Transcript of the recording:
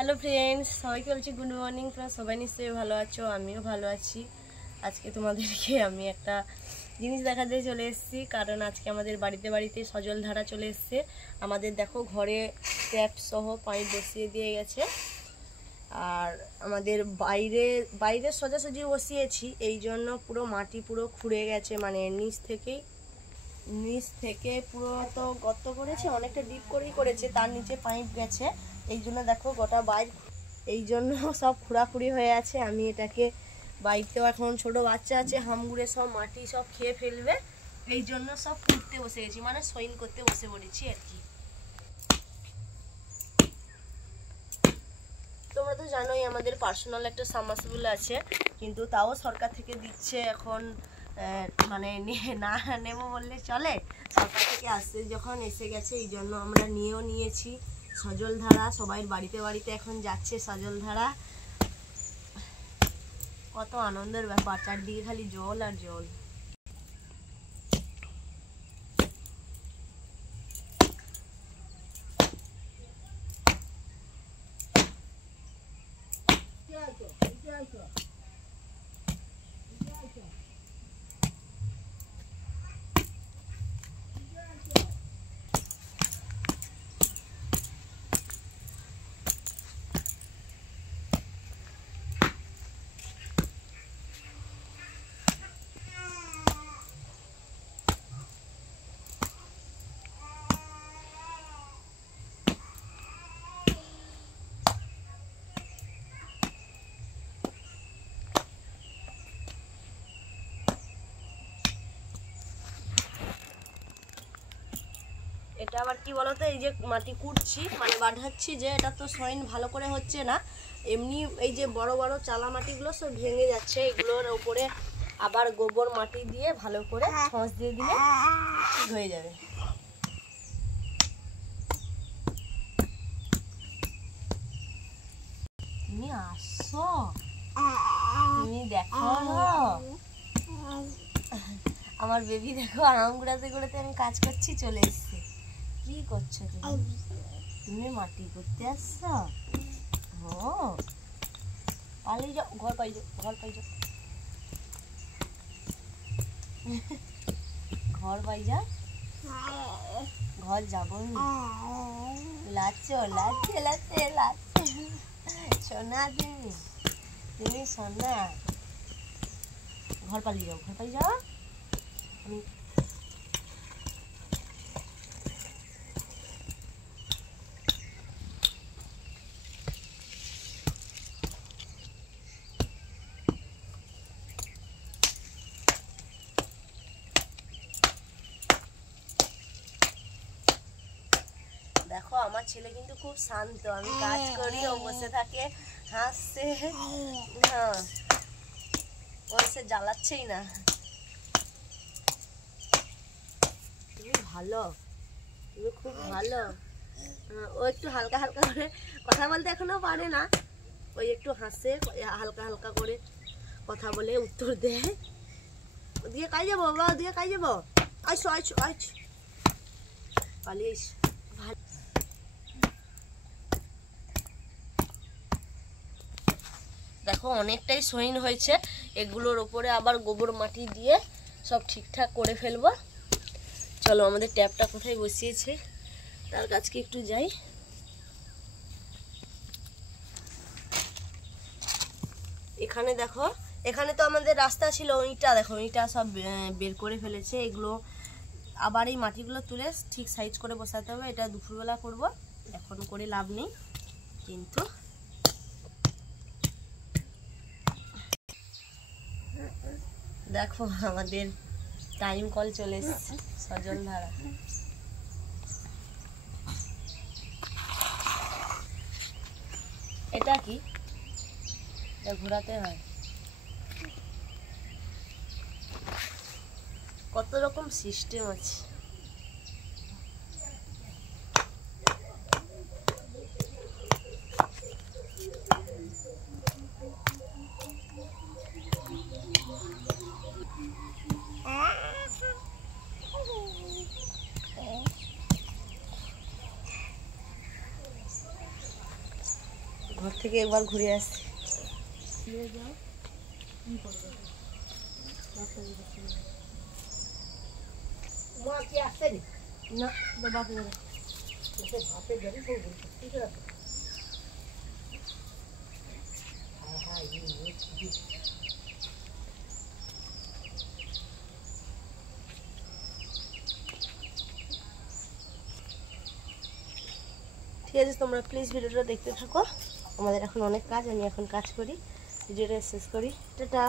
Hello friends, সবাইকে বলছি good morning. তোমরা সবাই নিশ্চয়ই ভালো আছো, আমিও ভালো আছি। আজকে তোমাদেরকে আমি একটা জিনিস দেখাতে চলে এসেছি, কারণ আজকে আমাদের বাড়িতে সজল ধারা চলে এসছে। আমাদের দেখো ঘরে ট্যাপ সহ পাইপ বসিয়ে দিয়ে গেছে, আর আমাদের বাইরে সোজাসুজি বসিয়েছি, এই জন্য পুরো মাটি পুরো খুঁড়ে গেছে, মানে নিচ থেকে পুরো তো গর্ত করেছে, অনেকটা ডিপ করেই করেছে, তার নিচে পাইপ গেছে। এই জন্য দেখো গোটা বাইর, এই জন্য সব খুঁড়াখুড়ি হয়ে আছে। আমি এটাকে বাড়িতেও এখন ছোট বাচ্চা আছে, হামগুড়ে সব মাটি সব খেয়ে ফেলবে, এই জন্য সব খুঁড়তে বসে গেছি, মানে সইন করতে বসে পড়েছি আর কি। তোমরা তো জানোই আমাদের পার্সোনাল একটা সাবমার্সিবল আছে, কিন্তু তাও সরকার থেকে দিচ্ছে এখন, মানে না নেবো বললে চলে, সরকার থেকে আসছে যখন এসে গেছে, এই জন্য আমরা নিয়েছি সজল ধারা। সবাই বাড়িতে এখন যাচ্ছে সজল ধারা। কত আনন্দের ব্যাপার, চারদিকে খালি জল আর জল। এটা আবার কি বলতো, এই যে মাটি কুটছি মানে বাঁধাচ্ছি, যে এটা তো সয়েন ভালো করে হচ্ছে না, এমনি এই যে বড় বড় চালা মাটিগুলো সব ভেঙে যাচ্ছে, এগুলোর উপরে আবার গোবর মাটি দিয়ে ভালো করে ছঁচ দিয়ে দিলে ঠিক হয়ে যাবে। তুমি আসো, তুমি দেখো আমার বেবি, দেখো আম গুড়াতে গুড়াতে আমি কাজ করছি, চলে এসছে। কি করছো তুমি মাটি করতে আসছো? ও পালিয়ে যাও, ঘর পাই যাও ঘর পাই যাও, ঘর যাবো লাচ্ছে সোনা, তুমি সোনা, ঘর পালিয়ে যাও। আমি দেখো আমার ছেলে কিন্তু খুব শান্ত, আমি কাজ করি ও বসে থাকে হাসছে, হ্যাঁ ও সে জ্বালাচ্ছেই না। তুমি খুব ভালো। ও একটু হালকা করে কথা বলতে এখনো পারে না, ওই একটু হাসে, হালকা করে কথা বলে উত্তর দেয়। ওদিকে কাজ যাবো বাবা, ওদিকে কাজ যাবো, আইসো পালিয়ে ভালো। দেখো অনেকটাই সইন হয়েছে, এগুলোর ওপরে আবার গোবর মাটি দিয়ে সব ঠিকঠাক করে ফেলবো। চলো আমাদের ট্যাপটা কোথায় বসিয়েছে তার কাছকে একটু যাই। এখানে দেখো, এখানে তো আমাদের রাস্তা ছিল, ইটা দেখো, ইটা সব বের করে ফেলেছে, এগুলো আবার এই মাটিগুলো তুলে ঠিক সাইজ করে বসাতে হবে। এটা দুপুরবেলা করব, এখন করে লাভ নেই। কিন্তু দেখো আমাদের টাইম কল চলে এসেছে, সজল ধারা। এটা কি, এটা ঘোরাতে হয়, কত রকম সিস্টেম আছে। ঘর থেকে একবার ঘুরে আসছি। না বাপে ঠিক আছে, তোমরা প্লিজ ভিডিওটা দেখতে থাকো। আমাদের এখন অনেক কাজ, আমি এখন কাজ করি, ভিডিওটা শেষ করি। টাটা।